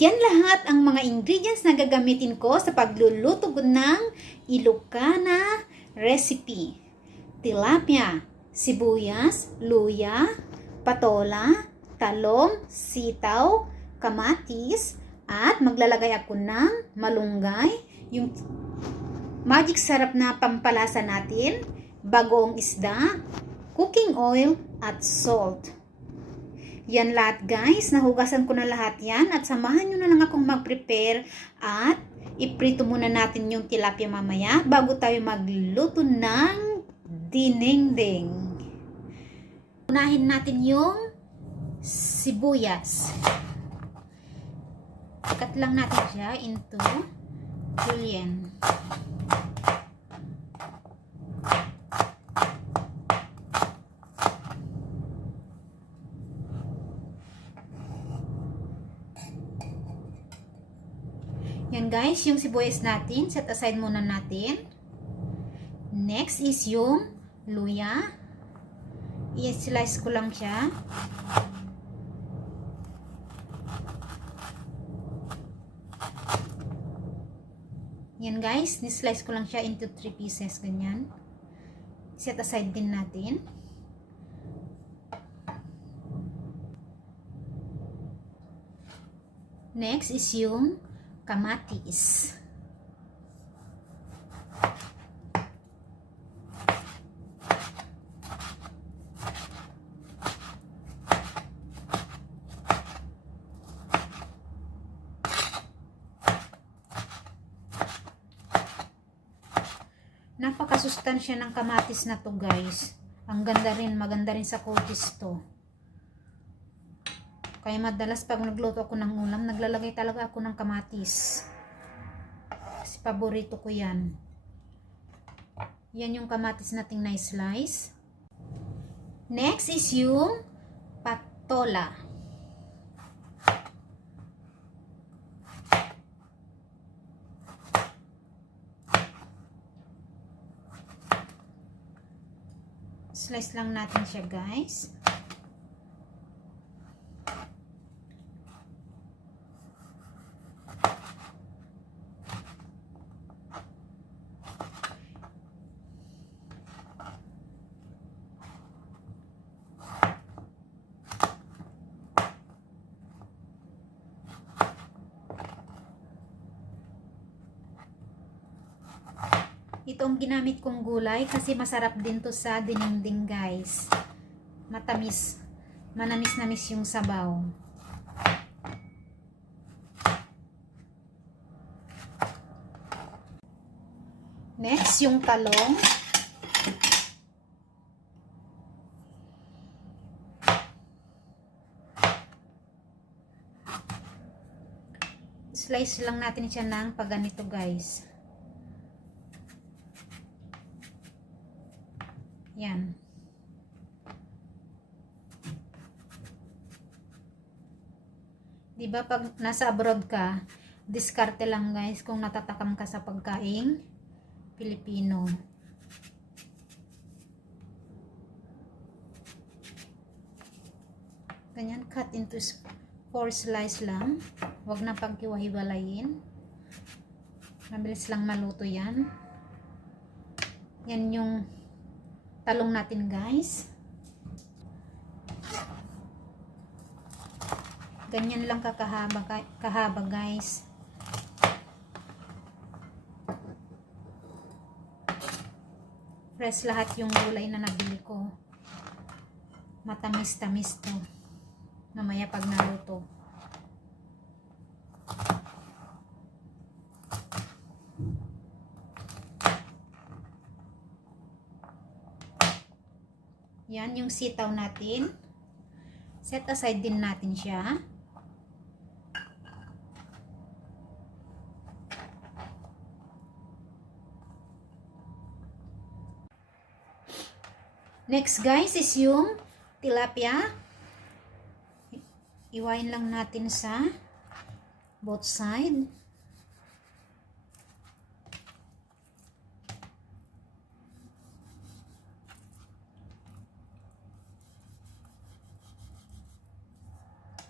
Yan lahat ang mga ingredients na gagamitin ko sa pagluluto ko ng Ilocana recipe. Tilapia, sibuyas, luya, patola, talong, sitaw, kamatis, at maglalagay ako ng malunggay, yung magic sarap na pampalasa natin, bagoong isda, cooking oil, at salt. Yan lahat guys, nahugasan ko na lahat yan at samahan nyo na lang akong mag-prepare at iprito muna natin yung tilapia mamaya bago tayo magluto ng dinengdeng. Unahin natin yung sibuyas. Cut lang natin siya into julienne. Yan guys, yung sibuyas natin, set aside muna natin. Next is yung luya. I-slice ko lang siya. Yan guys, ni-slice ko lang siya into 3 pieces, ganyan. Set aside din natin. Next is yung kamatis. Napakasustansya ng kamatis na to guys. Ang ganda rin, maganda rin sa kutis to. Kaya madalas pag nagluto ako ng ulam, naglalagay talaga ako ng kamatis. Kasi paborito ko yan. Yan yung kamatis nating na-slice. Next is yung patola. Slice lang natin siya guys. Itong ginamit kong gulay kasi masarap din to sa dinengdeng guys. Matamis. Manamis-namis yung sabaw. Next, yung talong. Slice lang natin siya ng pagganito guys. Yan. Diba pag nasa abroad ka, diskarte lang guys kung natatakam ka sa pagkaing Pilipino. Ganyan, cut into 4 slice lang. Huwag na pagkiwahiwalayin. Mabilis lang maluto yan. Yan yung talong natin guys. Ganyan lang kahaba guys. Fresh lahat yung gulay na nabili ko. Matamis-tamis to. Mamaya pag naluto. Yan yung sitaw natin. Set aside din natin siya. Next guys is yung tilapia. Iwain lang natin sa both side.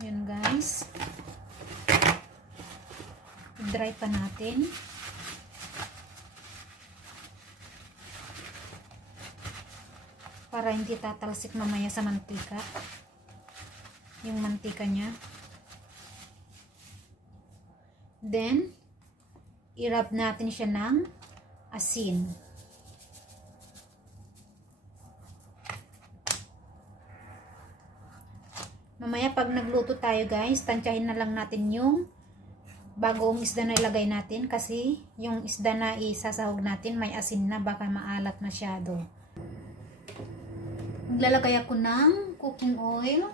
Yan guys. I-dry pa natin. Para hindi tatalsik mamaya sa mantika. Yung mantika niya. Then, i-rub natin siya ng asin. Mamaya pag nagluto tayo guys, tansyahin na lang natin yung bagong isda na ilagay natin kasi yung isda na isasahog natin may asin na, baka maalat masyado. Maglalagay ako ng cooking oil.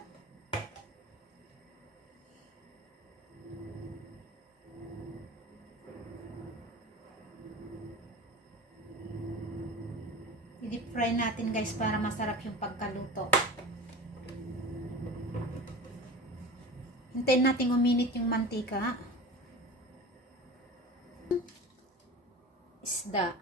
I-deep fry natin guys para masarap yung pagkaluto. Hintayin natin uminit yung mantika. Isda.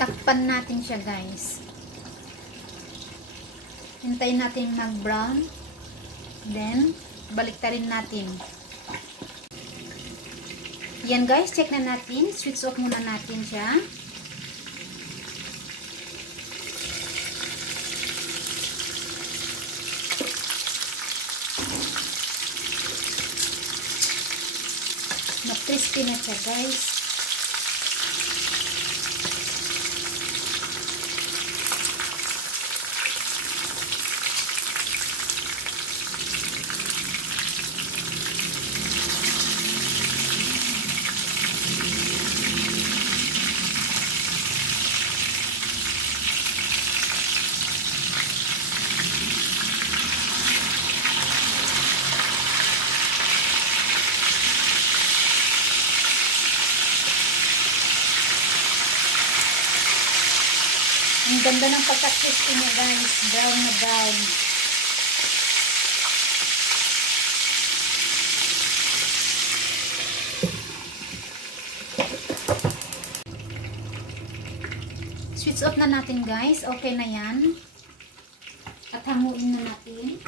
Takpan natin siya guys. Hintayin natin mag-brown. Then, baliktarin natin. Yan guys, check na natin. Switch off muna natin siya. Na-crispy na siya guys. Ang ganda ng pagka-crispy niya guys. Brown na brown. Switch off na natin guys. Okay na yan. At hanguin na natin.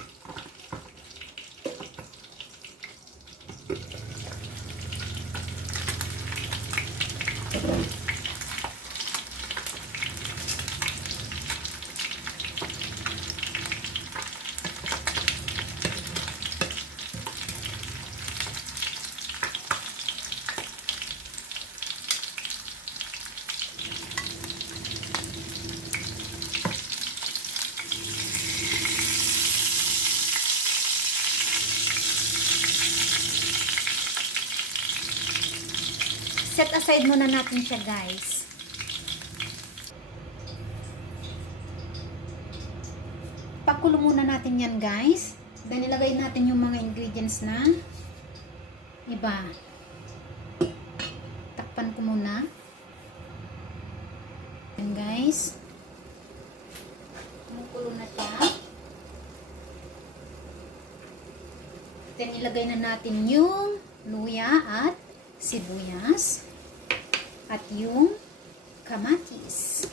Set aside muna natin siya guys. Pakulo muna natin yan guys. Then ilagay natin yung mga ingredients na iba. Takpan ko muna. Yan guys. Kumukulo na siya. Then ilagay na natin yung luya at sibuyas at yung kamatis.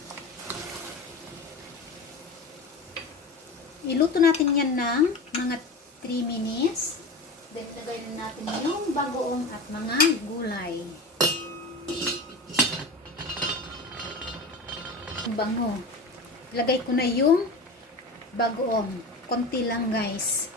Iluto natin yan ng mga 3 minutes. Then lagay na natin yung bagoong at mga gulay. Bango. Lagay ko na yung bagoong. Konti lang guys.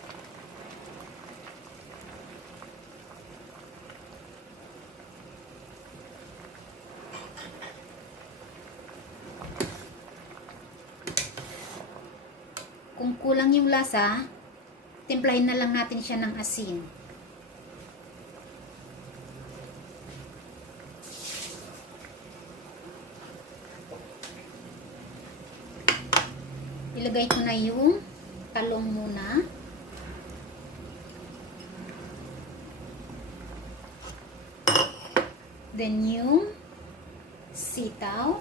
Kung kulang yung lasa, timplahin na lang natin siya ng asin. Ilagay ko na yung talong muna. Then yung sitaw,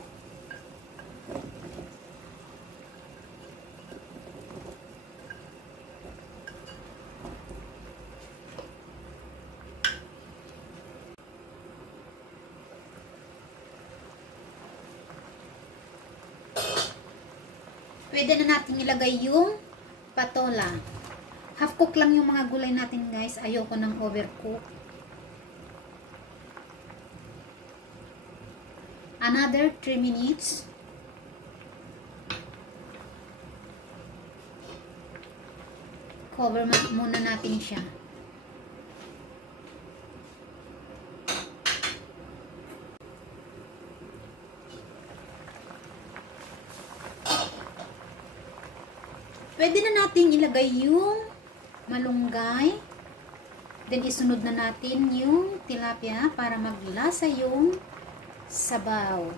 pwede na natin ilagay yung patola. Half cook lang yung mga gulay natin guys. Ayoko ng overcook. Another 3 minutes. Cover muna natin siya. Pwede na natin ilagay yung malunggay. Then isunod na natin yung tilapia para maglasa yung sabaw.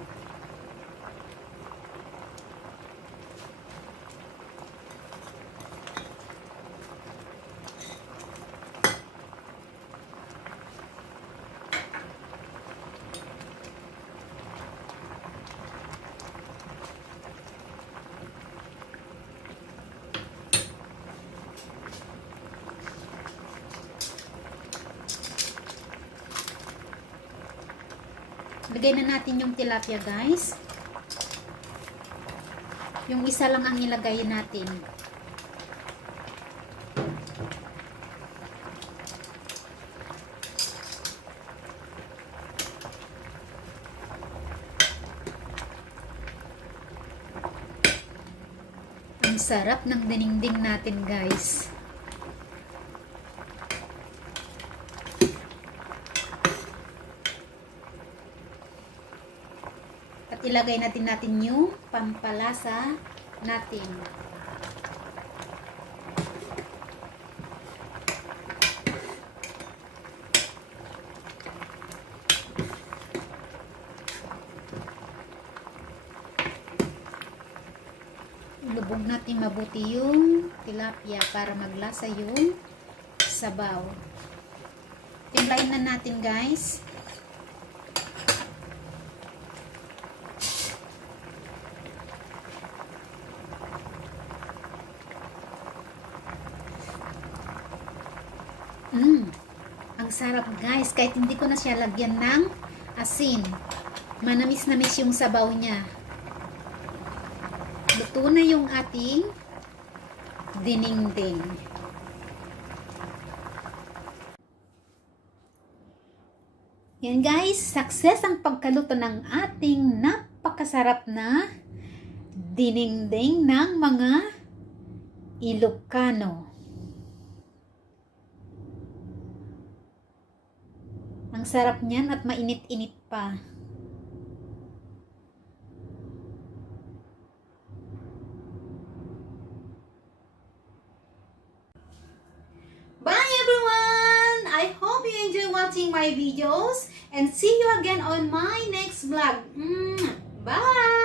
Lagay na natin yung tilapia guys. Yung isa lang ang ilagay natin. Ang sarap ng dinengdeng natin guys. At ilagay natin yung pampalasa natin. Ilubog natin mabuti yung tilapia para maglasa yung sabaw. Timplahin na natin guys. Ang sarap guys, kahit hindi ko na siya lagyan ng asin. Manamis-namis yung sabaw niya. Luto na yung ating dinengdeng. Yan guys, success ang pagkaluto ng ating napakasarap na dinengdeng ng mga Ilocano. Ang sarap niyan at mainit-init pa. Bye everyone! I hope you enjoy watching my videos and see you again on my next vlog. Bye!